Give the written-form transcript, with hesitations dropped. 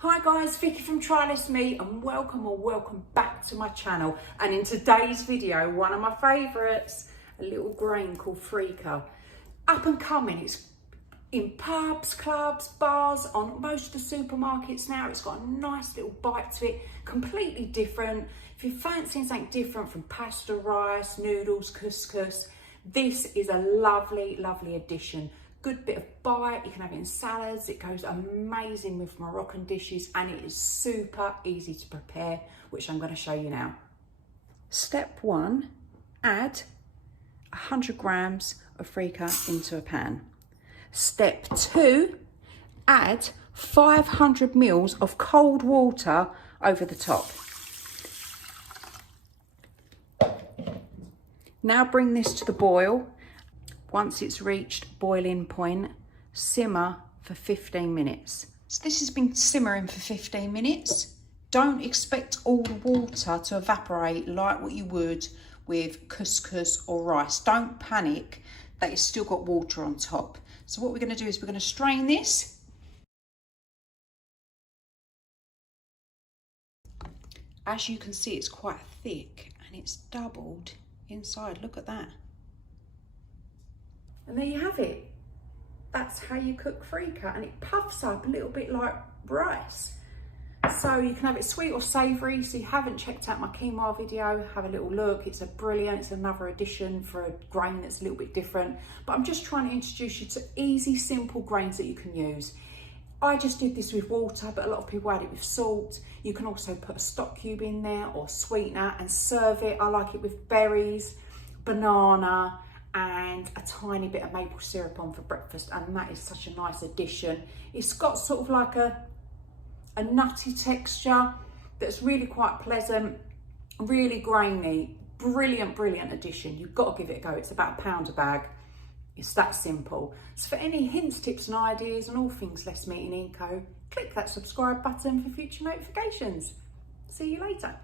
Hi guys, Vicky from Trylessmeat and welcome back to my channel. And in today's video, one of my favourites, a little grain called Freekeh. Up and coming, it's in pubs, clubs, bars, on most of the supermarkets now. It's got a nice little bite to it, completely different. If you're fancying something different from pasta, rice, noodles, couscous, this is a lovely addition. Good bit of bite, you can have it in salads, it goes amazing with Moroccan dishes, and it is super easy to prepare, which I'm going to show you now. Step one, add 100 grams of Freekeh into a pan. Step two, add 500 mils of cold water over the top. Now bring this to the boil. Once it's reached boiling point, simmer for 15 minutes. So this has been simmering for 15 minutes. Don't expect all the water to evaporate like what you would with couscous or rice. Don't panic that it's still got water on top. So what we're going to do is we're going to strain this. As you can see, it's quite thick and it's doubled inside. Look at that. And there you have it. That's how you cook Freekeh, and it puffs up a little bit like rice. So you can have it sweet or savoury. So you haven't checked out my quinoa video, have a little look. It's it's another addition for a grain that's a little bit different. But I'm just trying to introduce you to easy, simple grains that you can use. I just did this with water, but a lot of people add it with salt. You can also put a stock cube in there or sweetener and serve it. I like it with berries, banana, and a tiny bit of maple syrup on for breakfast, and that is such a nice addition. It's got sort of like a nutty texture that's really quite pleasant, really grainy. Brilliant addition. You've got to give it a go. It's about £1 a bag. It's that simple. So for any hints, tips and ideas on all things Less Meat and Eco, click that subscribe button for future notifications. See you later.